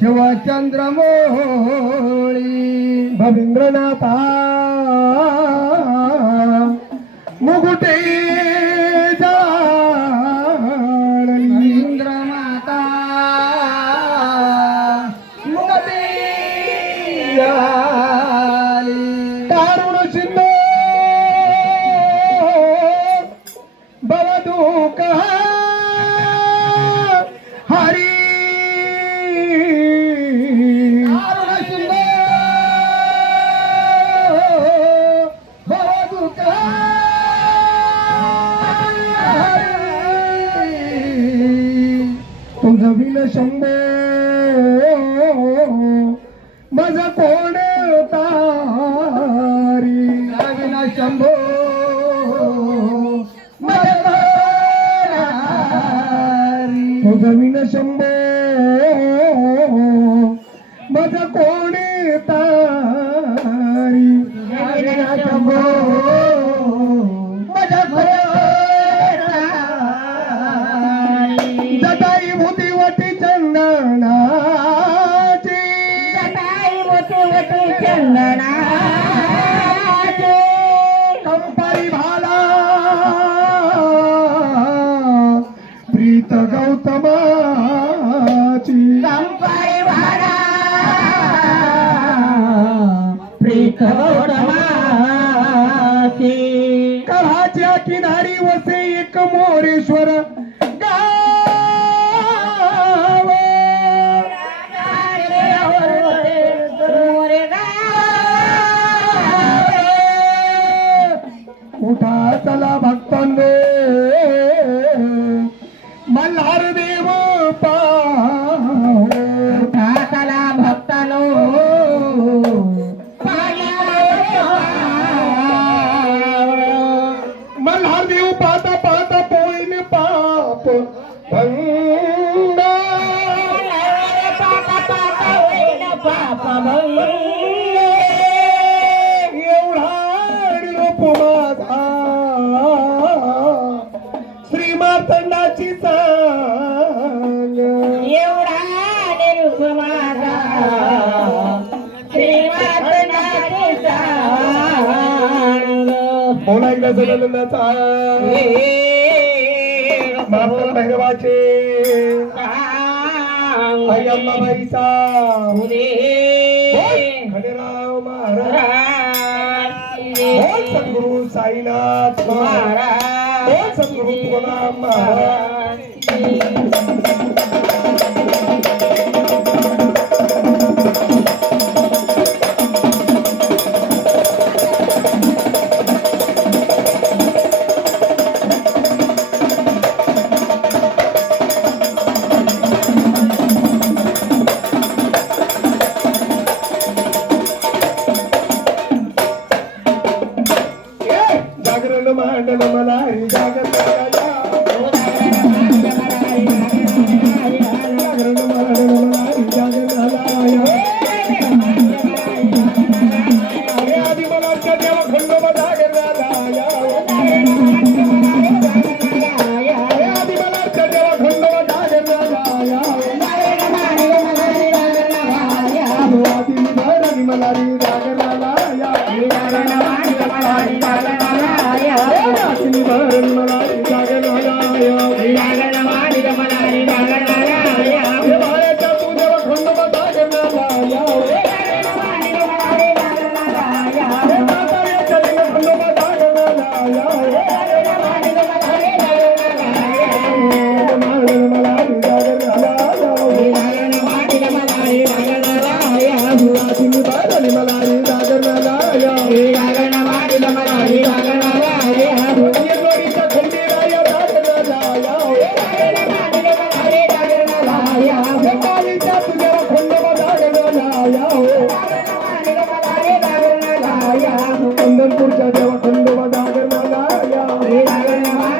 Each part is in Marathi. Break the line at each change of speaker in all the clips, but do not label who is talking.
शिवचंद्र मोळी
भविंद्रनाथा. मुगुटी coisa com किनारी वसे एक मोरेश्वर उठा चला भक्तांनी श्रीमातंडाची सांग
एवढा रूप माझा. श्रीमातंडाची सांग.
बोला एकदा सगळ्यांना सांग
मास्टर
भगवाचे
अय्यम्मा
भाई साहब खड़ेराव
महाराज बोल
सतगुरु साईनाथ
महाराज बोल सतगुरु तुकाराम
महाराज ಮಂಡಲ ಮಲಾರಿ ಜಾಗತ Thank you.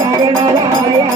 நாரணராயா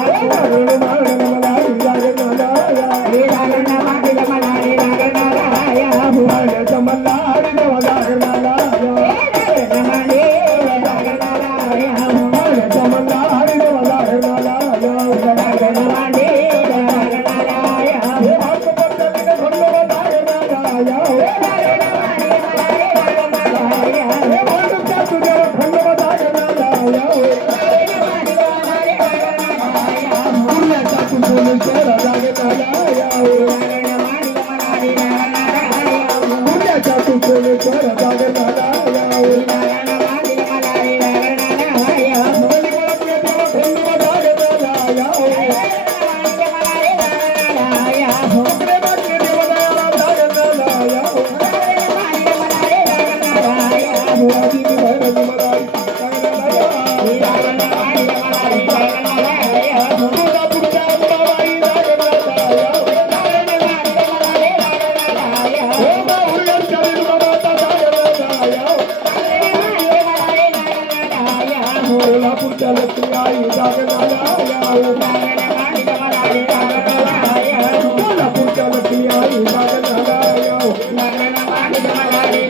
పూజలు పియాయి జగదాయ
నగన మాట జమలాడి